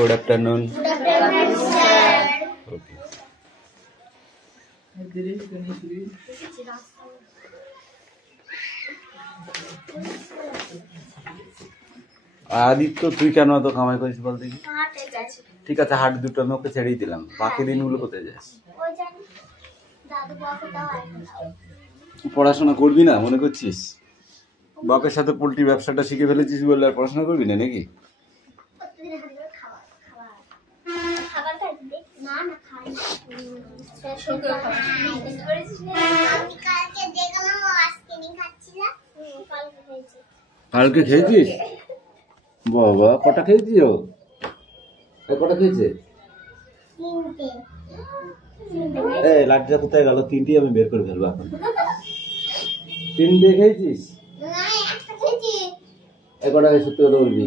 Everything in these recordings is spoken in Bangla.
Good afternoon. Good afternoon, sir. Okay. Aditya তুই কেন এত কামাই করিস বল দেখি? ঠিক আছে, হাট দুটো আমি ওকে ছেড়েই দিলাম, বাকি দিনগুলো কোথায় যাস? পড়াশোনা করবি না মনে করছিস? বাপের সাথে পোল্ট্রি ব্যবসাটা শিখে ফেলেছিস বলে আর পড়াশোনা করবি না নাকি? কালকে খেয়েছিস? বাবা, কটা খেয়েছিস? কটা খেয়েছে? এই লাঠিটা কোথায় গেল? তিনটি আমি বের করে ফেলবো এখন। তিনটে খেয়েছিস? কটা খেয়ে সত্যি কথা বলবি?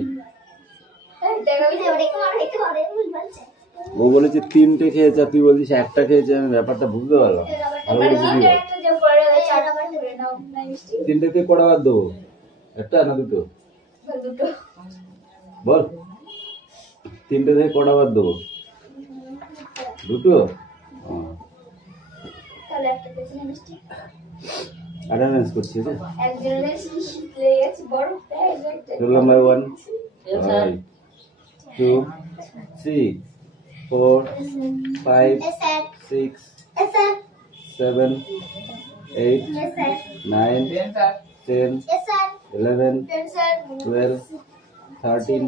ও বলেছে তিনটে খেয়েছে, তুই বলছিস একটা খেয়েছে। আমি ব্যাপারটা বুঝতে পারলাম, ভালো করে বুঝি। তিনটে থেকে কটা বাদ দেবো? একটা না দুটো? বল, তিনটে থেকে কটা বাদ দেবো? দুটো? অ্যাটেন্ডেন্স করছি। রোল নাম্বার 1 2 3 4 5 6 7 8 9 10 11 12 13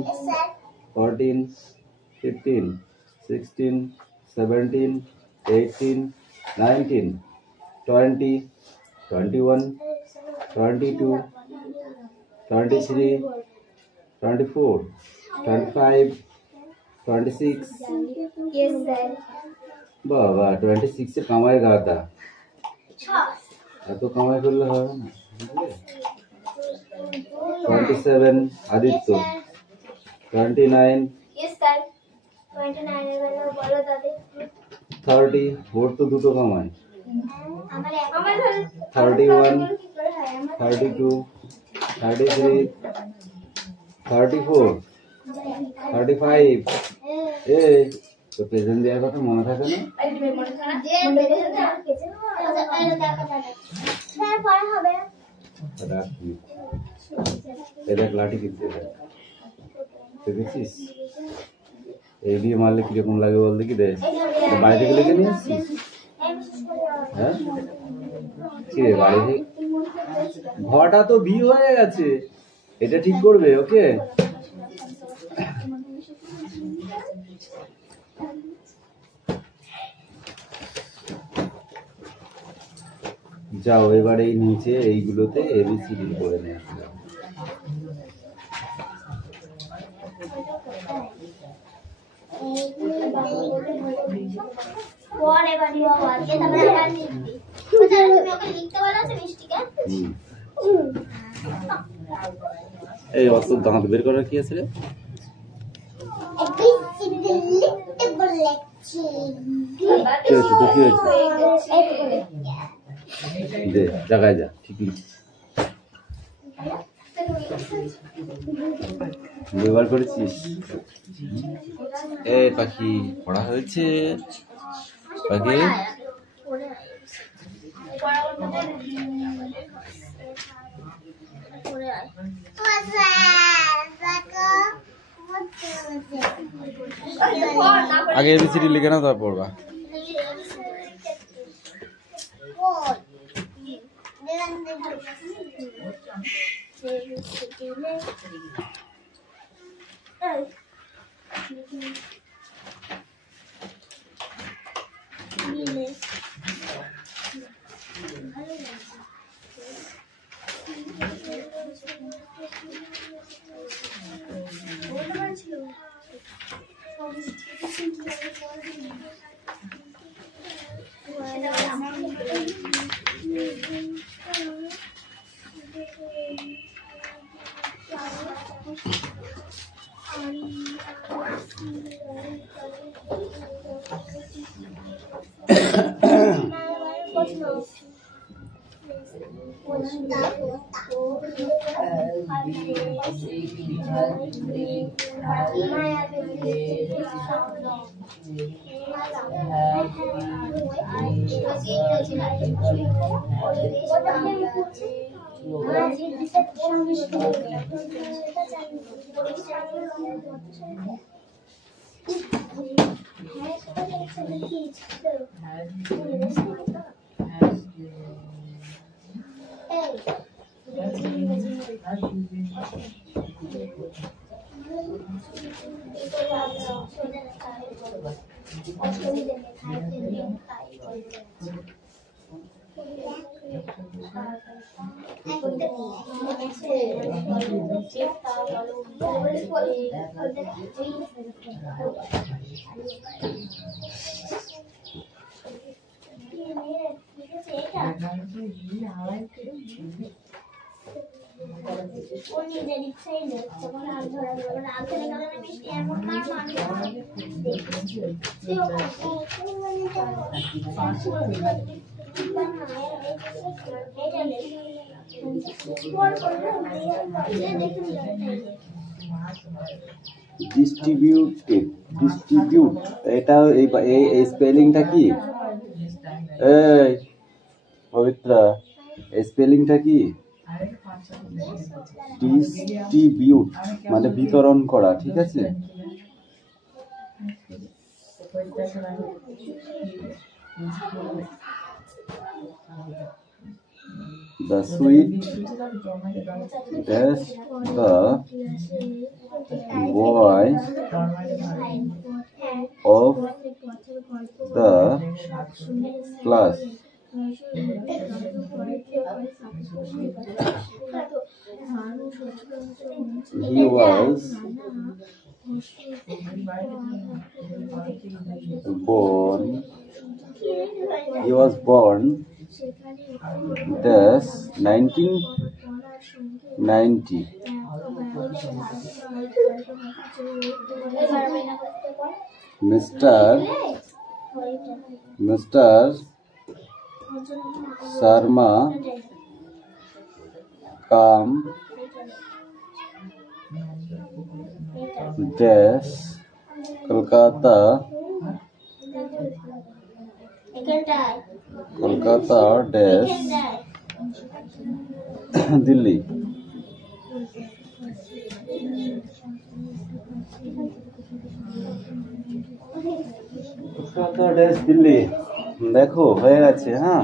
14 15 16 17 18 19 20 21 22 23 24 25 26 বাবা 26 এ কামাই গাদা। এত কামাই করলে হবে না। 27 আদিত্য, 29 30 ওর তো দুটো কামাই। 31 32 33 34 35 এই তো প্রেজেন্ট দেওয়ার কথা মনে থাকে না? দেখ লাঠি কিনতে দেখেছিস? এই দিয়ে মারলে কিরকম লাগে বল দেখি। দেখ বাড়ি থেকে লেগে নিয়ে আসছিস? হ্যাঁ, বাড়ি থেকে ঘরটা তো বিয়ে হয়ে গেছে, এটা ঠিক করবে। ওকে, যাও এবার এই নিচে এইগুলোতে ABCD করে নিয়ে আসবে। এই অত দাঁত বের করার কি আছে রে? কি হয়েছে তো? কি হয়েছে? দে জায়গায় যা, ঠিক লিখছিস। ব্যবহার করেছিস? এ পাখি পড়া হয়েছে? পাখি আগে ABCD লিখে নাও, তারপর পড়বা। ডিস্ট্রিবিউট এটা এই স্পেলিংটা কি? এই পবিত্রা, এই স্পেলিংটা কি? ডিস্ট্রিবিউট মানে বিতরণ করা, ঠিক আছে? The sweet dash the boy of the class. He was born dash 1990. Mr. Sharma come dash Kolkata dash Delhi. Kolkata dash Delhi. দেখো হয়ে গেছে। হ্যাঁ,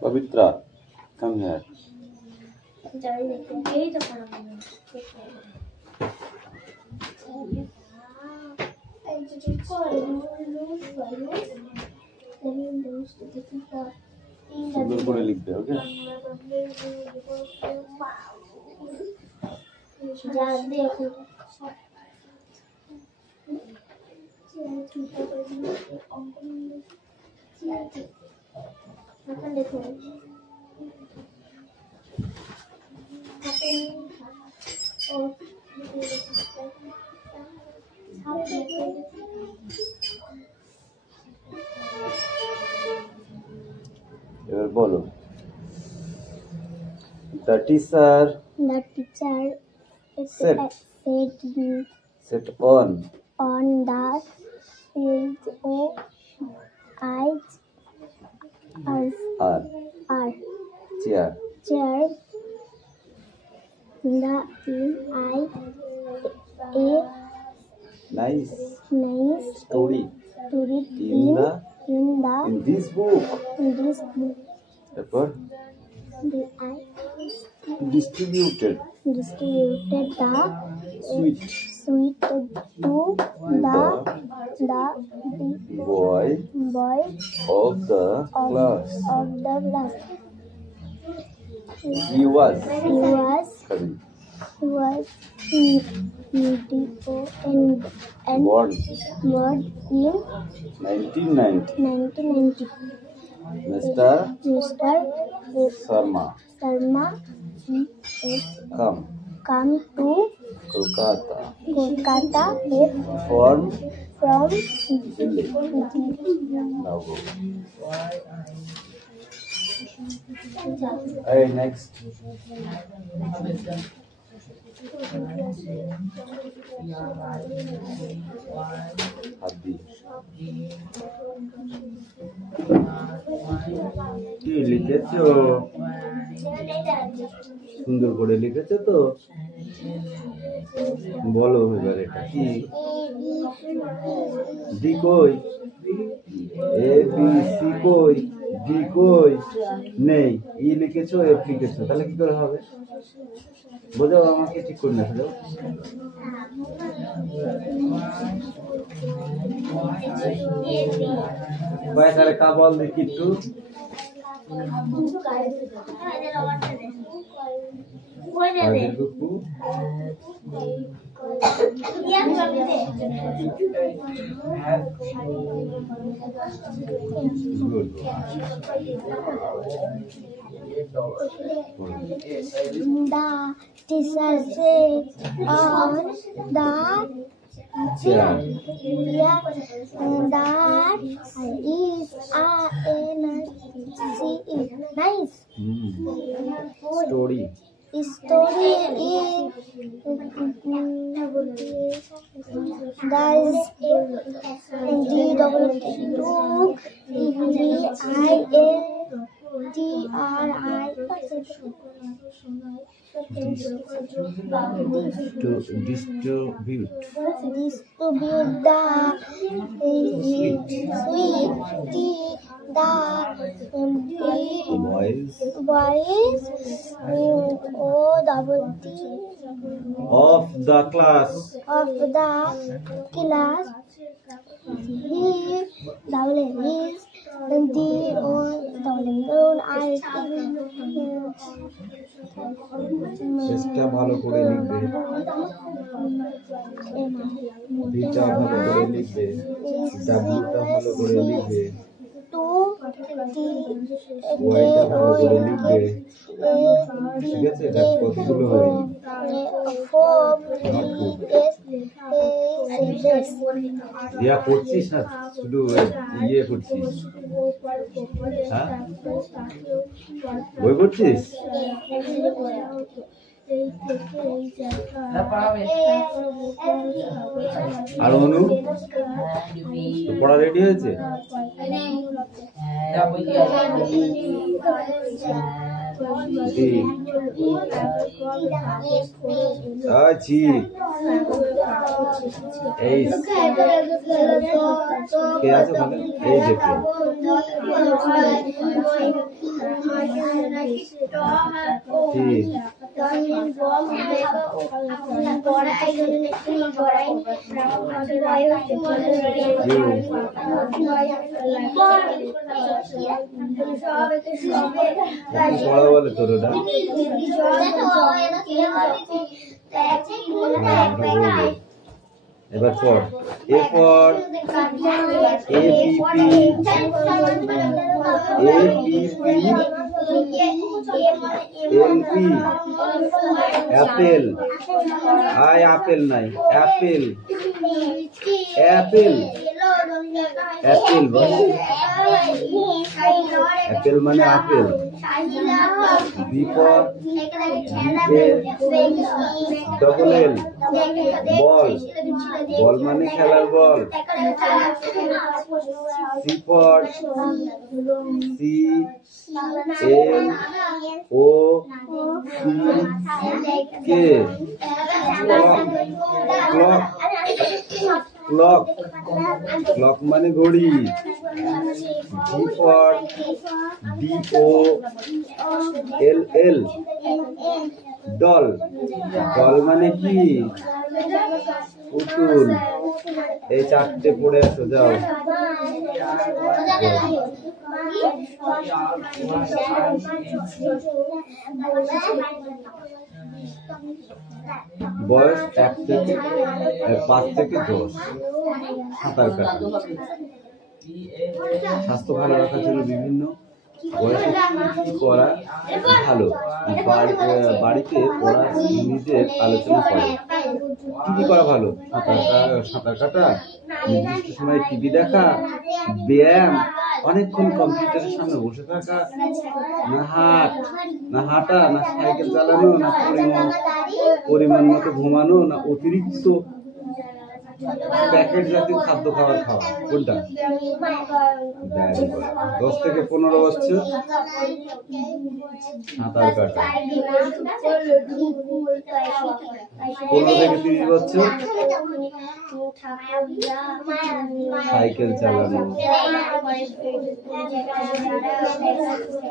Pavitra, come here. সুন্দর করে লিখবে, ওকে? এবার বলো। The teacher set on the chair nice story in this book. Therefore, distributed the Sweet. Sweet to the Boy of the class. He was born in 1990. Mr. Sharma come to Kolkata from Delhi. Now go. Hey, next. Abdi. কি লিখেছো? সুন্দর করে লিখেছো তো? বলো এবার এটা কি? ডি কই? এ বি সি কই? ডি কই? নেই। ই লিখেছো, এফ লিখেছো, তাহলে কি করে হবে? বোঝাও আমাকে, ঠিক করে না বোঝাও। তাহলে কা বল দেখি একটু। The teacher said on the chair that is a nice story is guys distribute the sweet boys of the class he is চেষ্টা ভালো করে লিখবে, ডিটা ভালো করে লিখবে, ডাব্লিউটা ভালো করে লিখবে, ওয়াইটা ভালো করে লিখবে। ঠিক আছে, দেখ কতগুলো হয়। ইয়া পড়ছিস না, শুধু ইয়ে পড়ছিস? হ্যাঁ, বই পড়ছিস? আর অনু পড়া রেডি হয়েছে? আছি এই কে আছে ওখানে? এই দেখো পড়া বলে তোর ওটা এবার পড়। এ ফর এলপি অ্যাপেল আই আপেল নাই অ্যাপেল অ্যাপেল অ্যাপেল অ্যাপেল মানে apple. B for double L ball ball মানে খেলার ball. C for C L O C K clock clock clock মানে ঘড়ি। D for D O L L doll, doll মানে কি? পুতুল। এই চারটে পড়ে আসো, যাও। বয়স 1 থেকে 5 থেকে 10। সাঁতার কাটা। স্বাস্থ্য ভালো রাখার জন্য বিভিন্ন বয়সে কি করা ভালো, বাড়িতে পড়া নিজের আলোচনা করে। কি করা ভালো? সাঁতার কাটা, নির্দিষ্ট সময়ে টিভি দেখা, ব্যায়াম, অনেকক্ষণ কম্পিউটারের সামনে বসে থাকা, না হাঁটা, না সাইকেল চালানো, না পরিমাণ মতো ঘুমানো, না অতিরিক্ত প্যাকেট জাতীয় খাদ্য খাওয়া। কোনটা? 10 থেকে 15 বছর সাঁতার কাটা, 15 থেকে 30 বছর সাইকেল চালানো,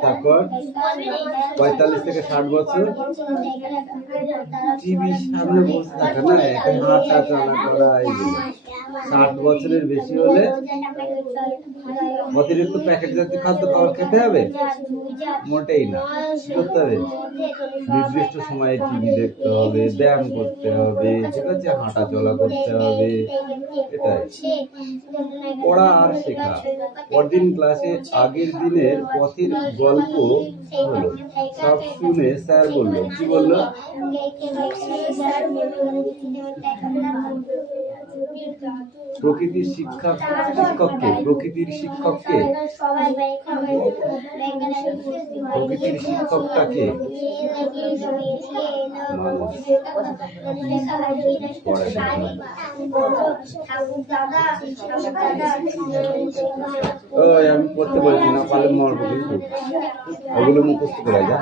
তারপর 45 থেকে 60 বছর টিভির সামনে বসে থাকা, না হাঁটা চলা করা। 60 বছরের বেশি হলে অতিরিক্ত প্যাকেট জাতীয় খাদ্য খেতে হবে? মোটেই না। করতে হবে নির্দিষ্ট সময়ে টিভি দেখতে হবে, ব্যায়াম করতে হবে, ঠিক আছে, হাঁটা চলা করতে হবে। এটাই পড়া আর শেখা। পরদিন ক্লাসে আগের দিনের পথের গল্প হলো, সব শুনে স্যার বললো। কি বললো? প্রকৃতির শিক্ষককে, প্রকৃতির শিক্ষককে, প্রকৃতির শিক্ষকটাকে মানুষ। আমি পড়তে বলছি না, পারলে মরবো, কিন্তু ওগুলো মুখস্থ করে যা।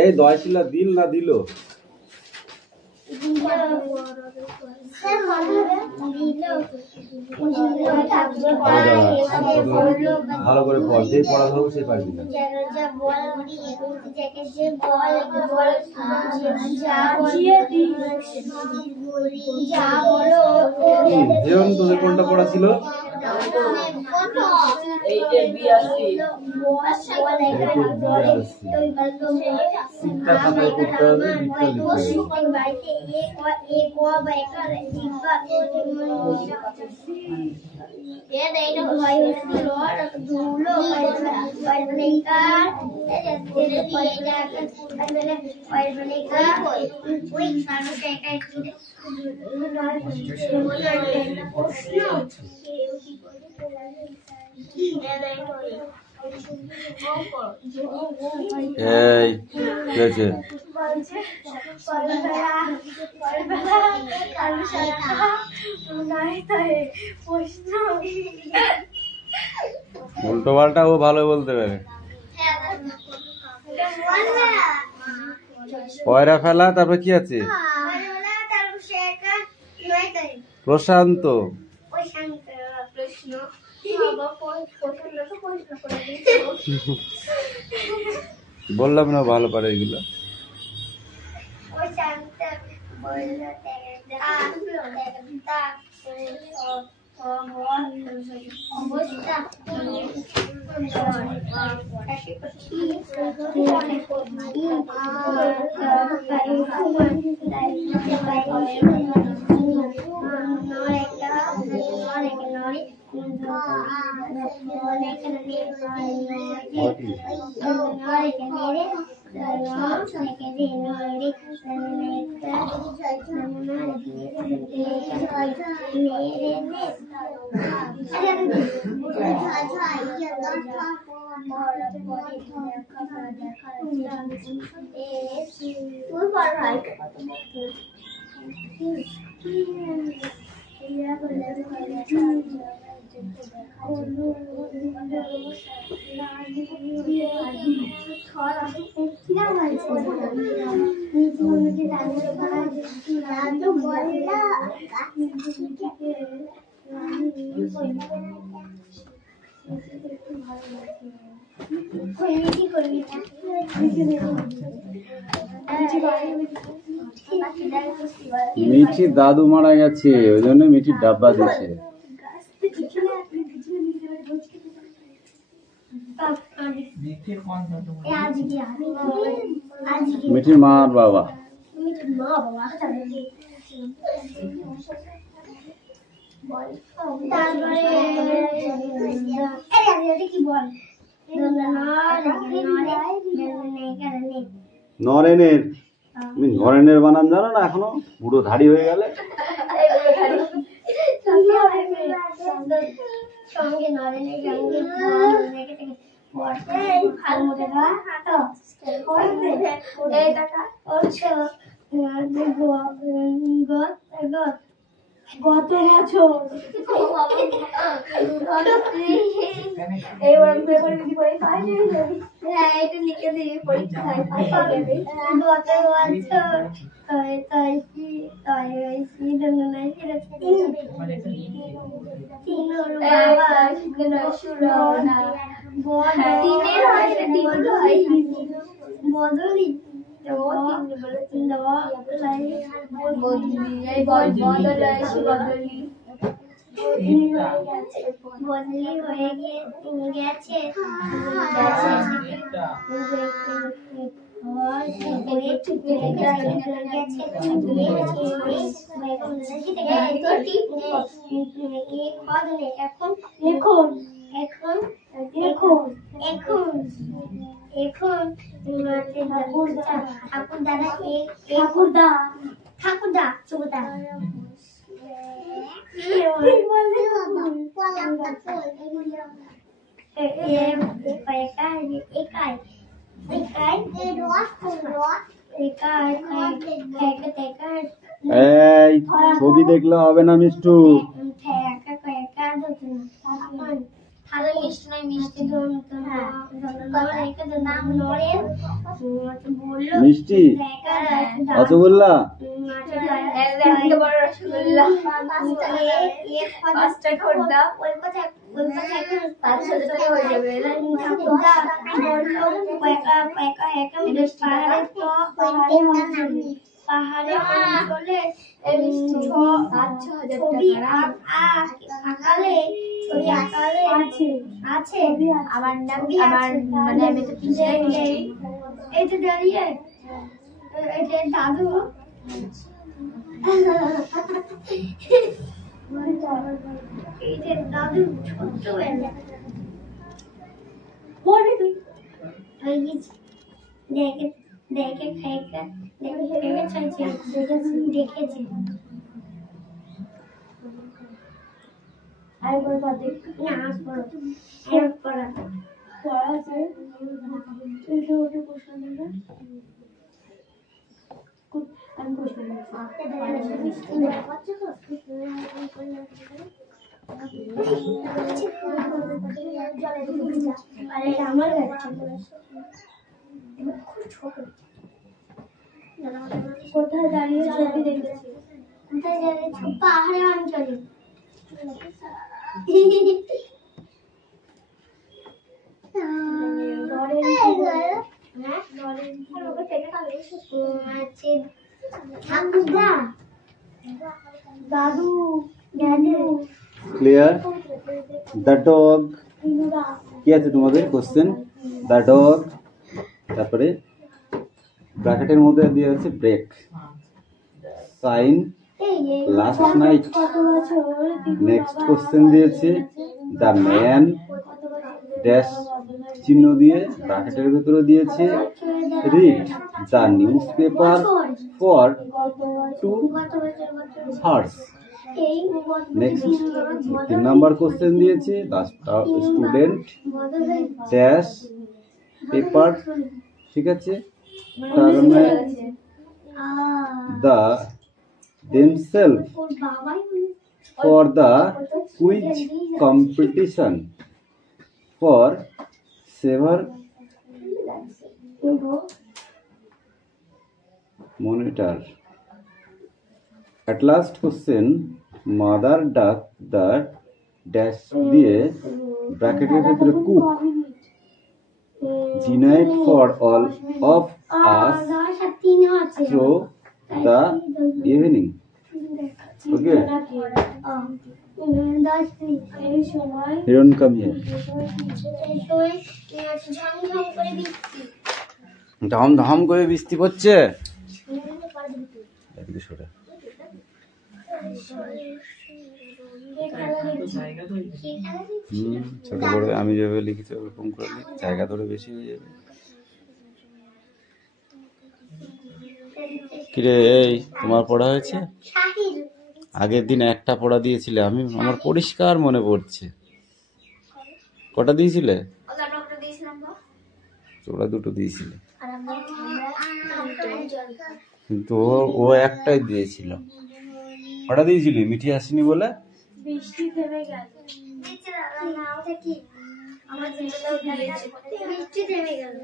এই 10 দিল না দিল? ভালো করে পড়, যে পড়া ধরবো সে পারবি না। জীবন তোদের কোনটা পড়া ছিল? শিক্ষা খাতায় করতে হবে, এই ঠিক আছে। উল্টো পাল্টা ও ভালো বলতে পারে। পয়রা ফেলা, তারপর কি আছে? প্রশান্ত। বললাম না ভালো পারে এগুলো। মিঠি দাদু মারা গেছে, ওই জন্য মিঠির ডাব্বা দিছে। মিঠির মা আর বাবা। নরেনের, তুমি নরেনের বানান জানো না এখনো? বুড়ো ধাড়ি হয়ে গেলে। গত বছর এটা লিখে দিই পরীক্ষায় গত বছর বদলি বদলি হয়ে গেছে এখন ঠাকুরদা চোদা এই ছবি দেখলে হবে না মিষ্টু। মিষ্টি রসগোল্লা পাহাড়ে অঞ্চলে ছবি আকালে আছে আমার নাম আমার মানে আমি তো এই যে দাঁড়িয়ে এই যে দাদু এই যে দাদু ছোট্টবেলা দেখে দেখে খাইকা দেখেছি আরেকবার দেখ না পড়া আছে ওটা প্রশ্ন দেবে আমি প্রশ্ন আরে আমার কোথায় দাঁড়িয়ে ছবি দেখেছি কোথায় দাঁড়িয়ে পাহাড়ে অঞ্চলে ঠাকুরদা দাদু ক্লিয়ার? দ্য ডগ কি আছে তোমাদের কোশ্চেন? দ্য ডগ, তারপরে ব্র্যাকেটের মধ্যে দিয়ে আছে break, sign last night. Next question দিয়েছে দ্য ম্যান ড্যাশ চিহ্ন দিয়ে ব্র্যাকেটের ভিতরে দিয়েছে read the newspaper for 2 hours। Next 3 number question দিয়েছে দ্য স্টুডেন্ট ড্যাশ পেপার, ঠিক আছে, turn the themselves for the quiz competition for Saver monitor. At last question, mother duck the dash দিয়ে ব্র্যাকেটের ভিতরে cook unite for all of us through the evening. Okay. You don't come here. ধাম ধাম করে বৃষ্টি পড়ছে। এদিকে সরে। ছোট বড় আমি যেভাবে লিখেছি ওরকম করে জায়গা ধরে বেশি হয়ে যাবে। কিরে এই তোমার পড়া হয়েছে? আগের দিন একটা পড়া দিয়েছিলে, আমার পরিষ্কার মনে পড়ছে। কটা দিয়েছিলে? তোরা দুটো দিয়েছিলে, কিন্তু ও একটাই দিয়েছিল। কটা দিয়েছিলি? মিঠি আসেনি বলে বৃষ্টি থেমে গেল। বৃষ্টি থেমে গেল।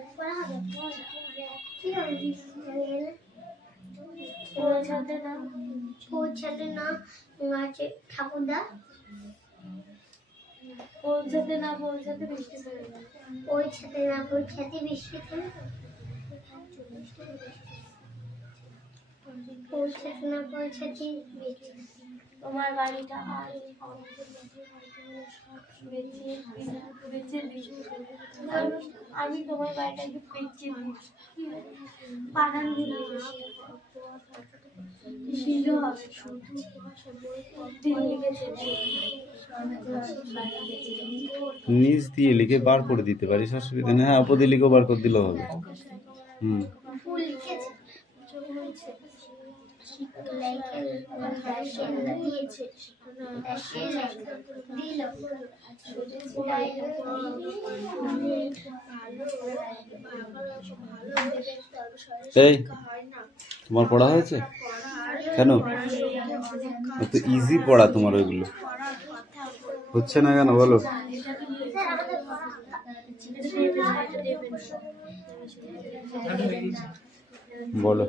পৌঁছাতে না আছে ঠাকুরদা। পৌঁছাতে না পৌঁছাতে বৃষ্টি থেমে গেল। পৌঁছাতে না পৌঁছাতে বৃষ্টি থেমে গেল। পৌঁছাতে না পৌঁছাতে বৃষ্টি। তোমার বাড়িটা আর আমি তোমার বাড়িটাকে পেঁচিয়ে বানান দিলে হবে নিচ দিয়ে লিখে বার করে দিতে পারিস, অসুবিধা নেই। হ্যাঁ, উপর দিয়ে লিখে বার করে দিলেও হবে। এই তোমার পড়া হয়েছে? কেন এত ইজি পড়া তোমার? ওইগুলো হচ্ছে না কেন বলো? বলো।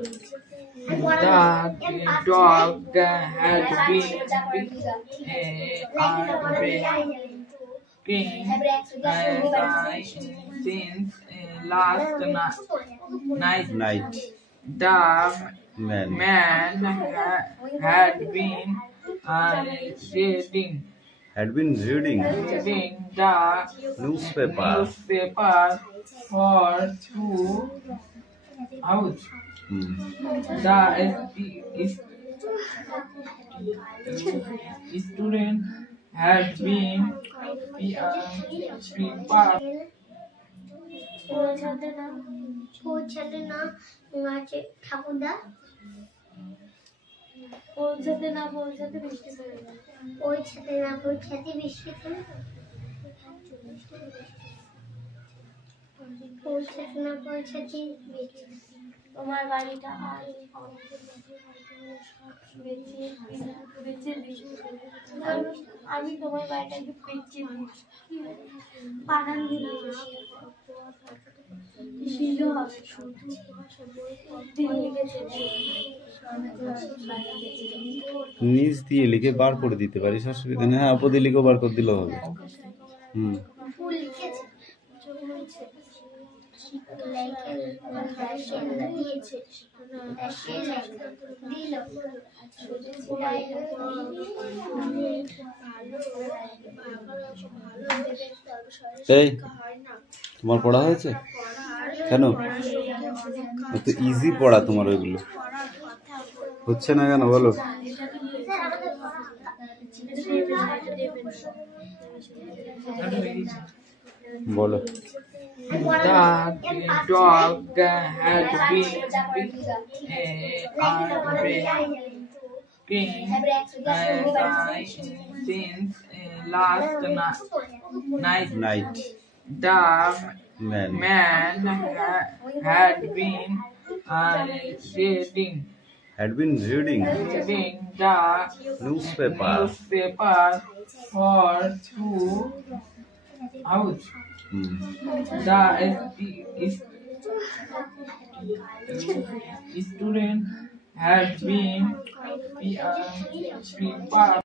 The dog had been since last night. The man had been reading the newspaper for 2 hours. The student had been prepared. পৌঁছাতে না আছে ঠাকুরদা। পৌঁছাতে না পৌঁছাতে বৃষ্টি থেমে গেল। পৌঁছাতে না পৌঁছাতে বৃষ্টি থেমে গেল। পৌঁছাতে না পৌঁছাতে বৃষ্টি। তোমার বাড়িটা আর আমি তোমার বাড়িটাকে পেঁচিয়ে বানান দিলে হবে নিচ দিয়ে লিখে বার করে দিতে পারিস, অসুবিধা নেই। হ্যাঁ, উপর দিয়ে লিখে বার করে দিলেও হবে। এই তোমার পড়া হয়েছে? কেন এত ইজি পড়া তোমার? ওইগুলো হচ্ছে না কেন বলো? বলো। The dog had been since last night. The man had been reading had been reading reading the newspaper. newspaper for 2 hours. The student had been prepared